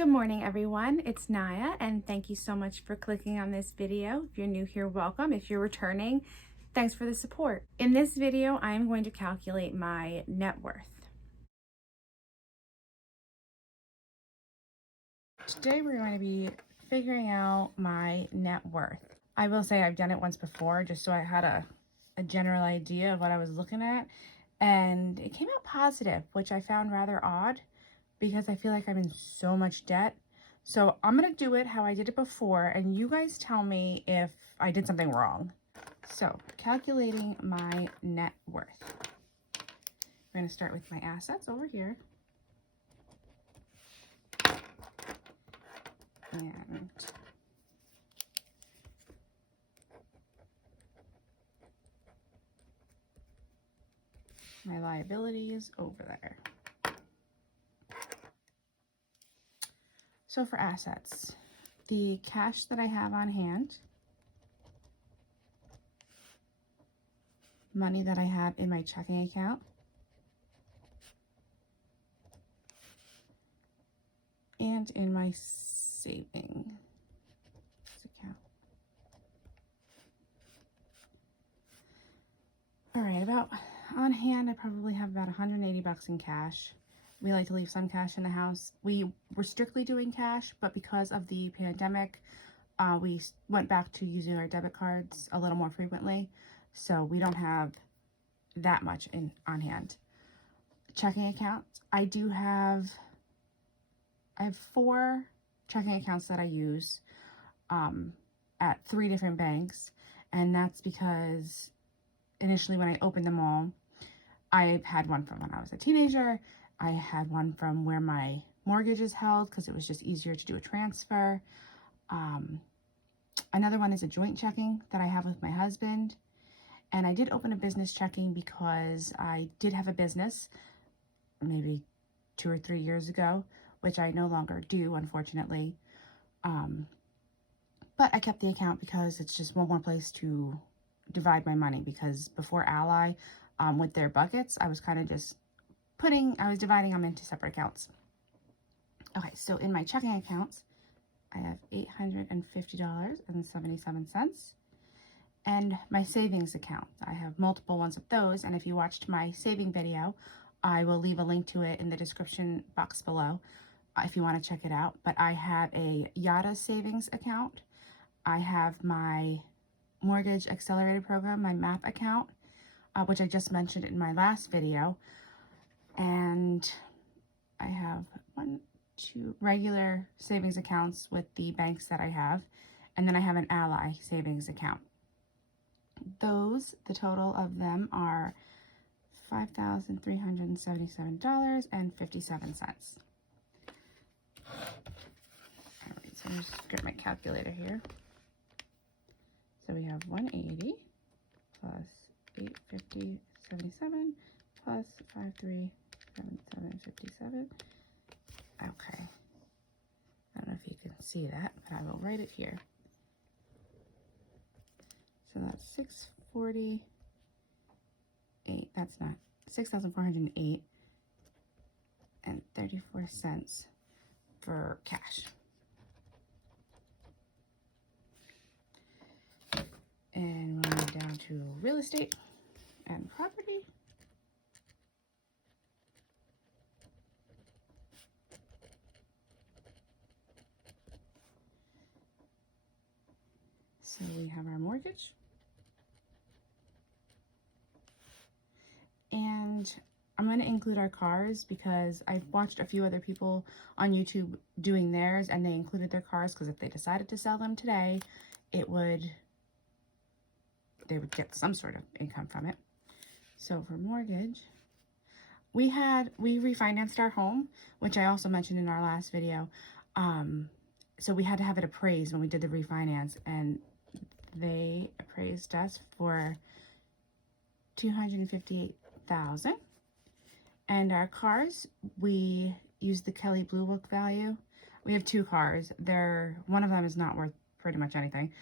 Good morning, everyone. It's Naya, and thank you so much for clicking on this video. If you're new here, welcome. If you're returning, thanks for the support. In this video, I am going to calculate my net worth. Today, we're going to be figuring out my net worth. I will say I've done it once before, just so I had a general idea of what I was looking at, and it came out positive, which I found rather odd because I feel like I'm in so much debt. So I'm going to do it how I did it before, and you guys tell me if I did something wrong. So calculating my net worth. I'm going to start with my assets over here. And my liabilities over there. So for assets, the cash that I have on hand, money that I have in my checking account, and in my savings account. All right, about on hand, I probably have about 180 bucks in cash. We like to leave some cash in the house. We were strictly doing cash, but because of the pandemic, we went back to using our debit cards a little more frequently. So we don't have that much on hand. Checking accounts. I have 4 checking accounts that I use at 3 different banks. And that's because initially when I opened them all, I had one from when I was a teenager. I had one from where my mortgage is held because it was just easier to do a transfer. Another one is a joint checking that I have with my husband. And I did open a business checking because I did have a business maybe 2 or 3 years ago, which I no longer do, unfortunately. But I kept the account because it's just one more place to divide my money, because before Ally, with their buckets, I was kind of just I was dividing them into separate accounts. Okay, so in my checking accounts, I have $850.77. And my savings account, I have multiple ones of those. And if you watched my saving video, I will leave a link to it in the description box below if you want to check it out. But I have a Yada savings account. I have my mortgage accelerator program, my MAP account, which I just mentioned in my last video. And I have 2 regular savings accounts with the banks that I have. And then I have an Ally savings account. The total of them are $5,377.57. All right, so I'm just get my calculator here. So we have 180 plus 850.77 plus 5,377.57. Okay. I don't know if you can see that, but I will write it here. So that's 648. That's not 6,408 and 34 cents for cash. And we'll move down to real estate and property. So we have our mortgage. And I'm going to include our cars because I've watched a few other people on YouTube doing theirs, and they included their cars because if they decided to sell them today, they would get some sort of income from it. So for mortgage, we refinanced our home, which I also mentioned in our last video. So we had to have it appraised when we did the refinance, and they appraised us for $258,000. And our cars, we used the Kelley Blue Book value. We have 2 cars. One of them is not worth pretty much anything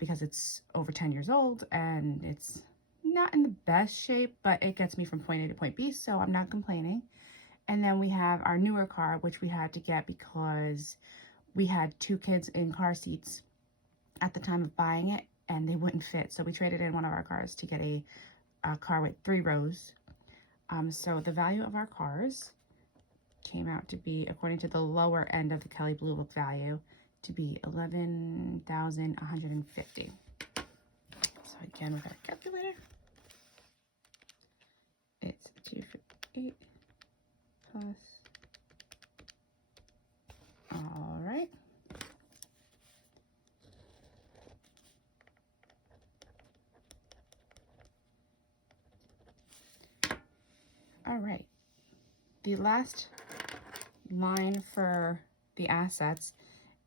because it's over 10 years old and it's not in the best shape, but it gets me from point A to point B, so I'm not complaining. And then we have our newer car, which we had to get because we had 2 kids in car seats at the time of buying it, and they wouldn't fit. So we traded in one of our cars to get a car with 3 rows. So the value of our cars came out to be, according to the lower end of the Kelley Blue Book value, to be $11,150. So again, with our calculator, it's 258 plus. All right. All right. The last line for the assets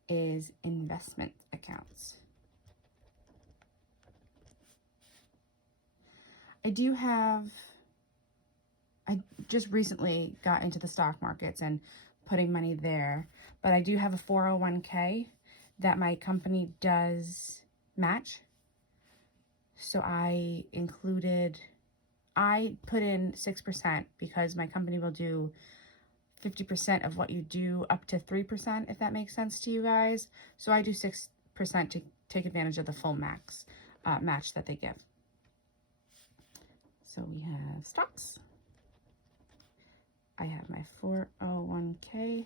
is investment accounts. I just recently got into the stock markets and putting money there, but I do have a 401k that my company does match. So I put in 6% because my company will do 50% of what you do up to 3%, if that makes sense to you guys. So I do 6% to take advantage of the full match that they give. So we have stocks. I have my 401k.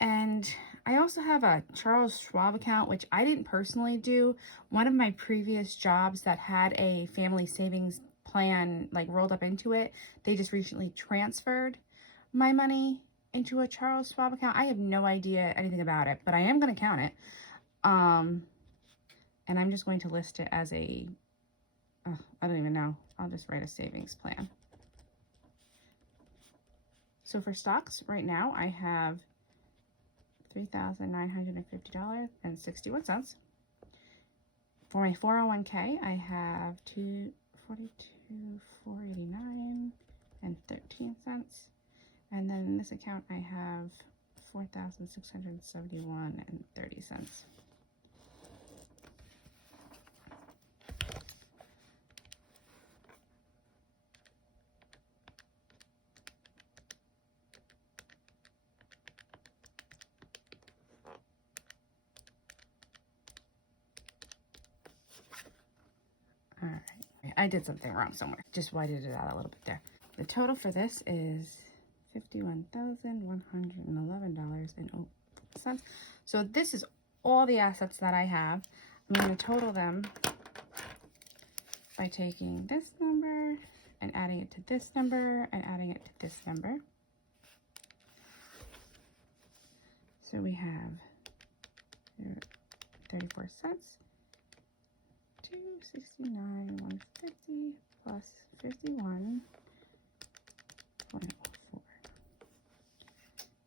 And I also have a Charles Schwab account, which I didn't personally do. One of my previous jobs that had a family savings plan like rolled up into it, they just recently transferred my money into a Charles Schwab account. I have no idea anything about it, but I am going to count it. And I'm just going to list it as I don't even know. I'll just write a savings plan. So for stocks right now, I have $3,950.61. For my 401k, I have $242,489.13. And then in this account, I have $4,671.30. All right, I did something wrong somewhere. Just whited it out a little bit there. The total for this is $51,111.04. So this is all the assets that I have. I'm going to total them by taking this number and adding it to this number and adding it to this number. So we have 34 cents, 269,150 plus 51.04.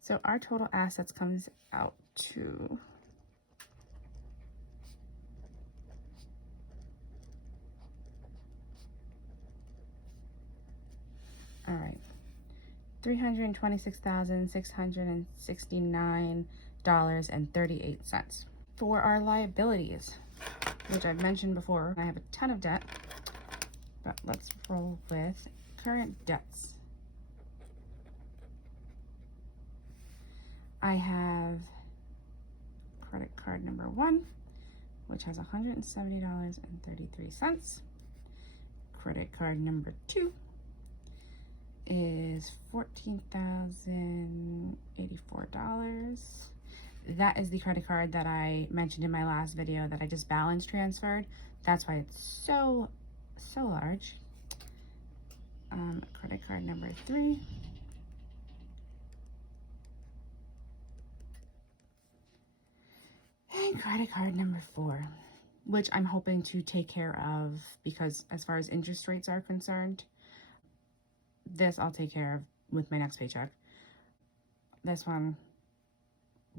So our total assets comes out to $326,669.38. For our liabilities, which I've mentioned before, I have a ton of debt, but let's roll with current debts. I have credit card number 1, which has $170.33. Credit card number 2 is $14,084. That is the credit card that I mentioned in my last video that I just balance transferred. That's why it's so large. Credit card number 3 and credit card number 4, which I'm hoping to take care of because as far as interest rates are concerned, this I'll take care of with my next paycheck. This one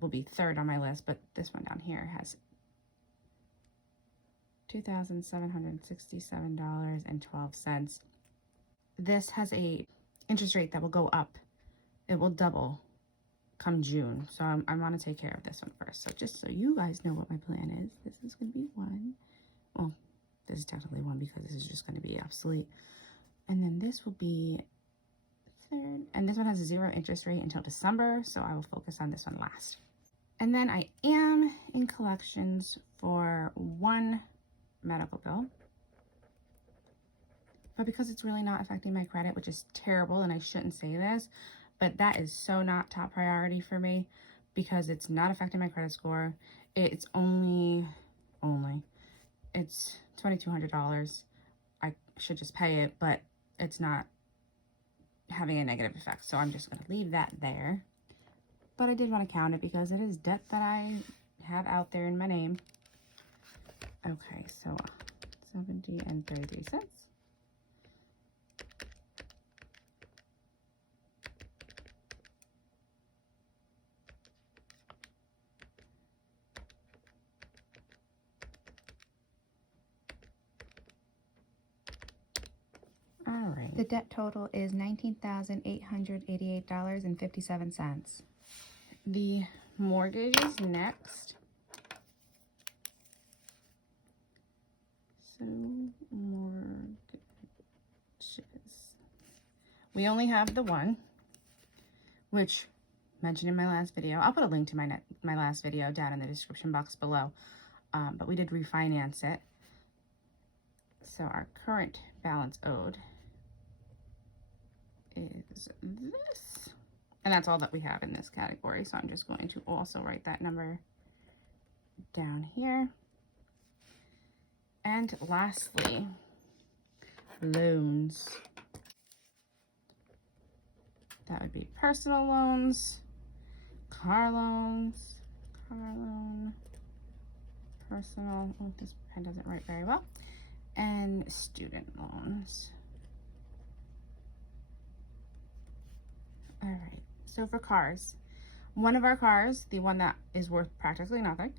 will be third on my list, but this one down here has $2,767.12. This has a interest rate that will go up. It will double come June. So I want to take care of this one first. So just so you guys know what my plan is, this is going to be 1. Well, this is technically 1 because this is just going to be obsolete. And then this will be 3rd. And this one has a 0 interest rate until December, so I will focus on this one last. And then I am in collections for one medical bill. But because it's really not affecting my credit, which is terrible, and I shouldn't say this, but that is so not top priority for me because it's not affecting my credit score. It's only, it's $2,200. I should just pay it, but it's not having a negative effect. So I'm just going to leave that there. But I did want to count it because it is debt that I have out there in my name. Okay, so 70 and 33 cents. All right. The debt total is $19,888.57. The mortgage is next. So, mortgages. We only have the one, which mentioned in my last video. I'll put a link to my last video down in the description box below. But we did refinance it. So our current balance owed is this. And that's all that we have in this category. So I'm just going to also write that number down here. And lastly, loans. That would be personal loans, car loans, personal, oh, this pen doesn't write very well, and student loans. All right, so for cars, one of our cars, the one that is worth practically nothing,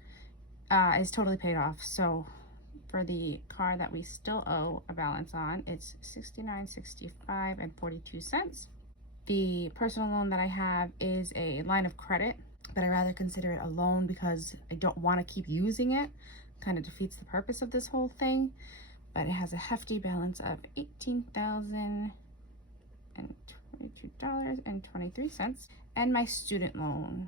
is totally paid off. So for the car that we still owe a balance on, it's $69.65 and 42 cents. The personal loan that I have is a line of credit, but I rather consider it a loan because I don't want to keep using it. Kind of defeats the purpose of this whole thing. But it has a hefty balance of $18,022.23. And my student loan,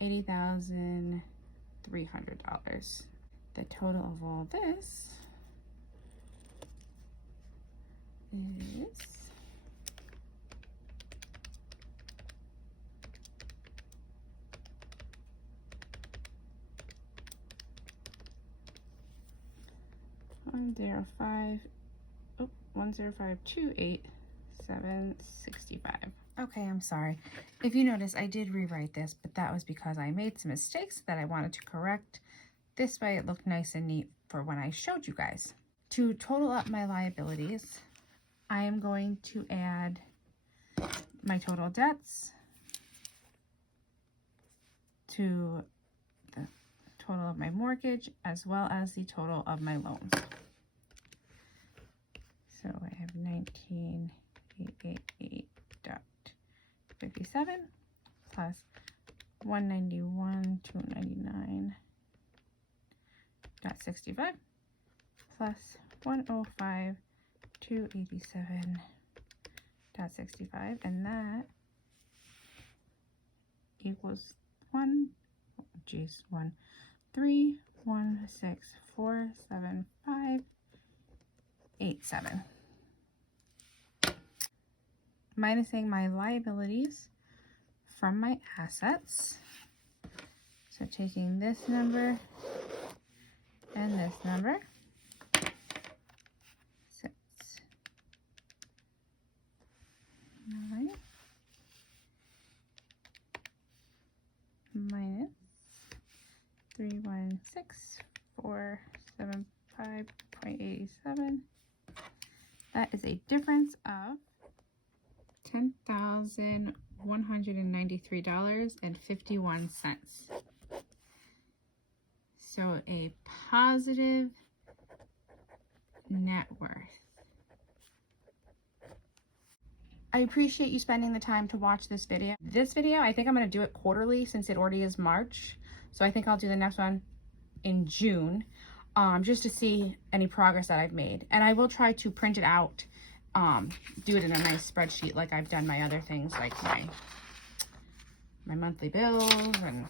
$80,300. The total of all this is $105,287.65. Okay, I'm sorry. If you notice, I did rewrite this, but that was because I made some mistakes that I wanted to correct. This way it looked nice and neat for when I showed you guys. To total up my liabilities, I am going to add my total debts to the total of my mortgage as well as the total of my loans. So I have 19,888.57 plus 191,299.65 plus 105,287.65, and that equals 1,316,475.87. Minusing my liabilities from my assets. So taking this number and this number, 6, 9 minus 316,475.87. That is a difference of $10,193.51. So a positive net worth. I appreciate you spending the time to watch this video. This video, I think I'm going to do it quarterly since it already is March. So I think I'll do the next one in June, just to see any progress that I've made. And I will try to print it out do it in a nice spreadsheet like I've done my other things, like my monthly bills and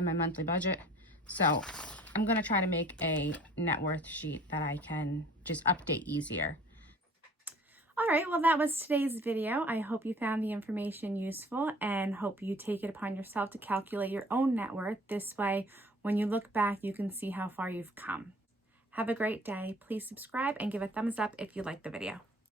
my monthly budget. So I'm going to try to make a net worth sheet that I can just update easier. All right, well, that was today's video. I hope you found the information useful and hope you take it upon yourself to calculate your own net worth. This way, when you look back, you can see how far you've come. Have a great day. Please subscribe and give a thumbs up if you liked the video.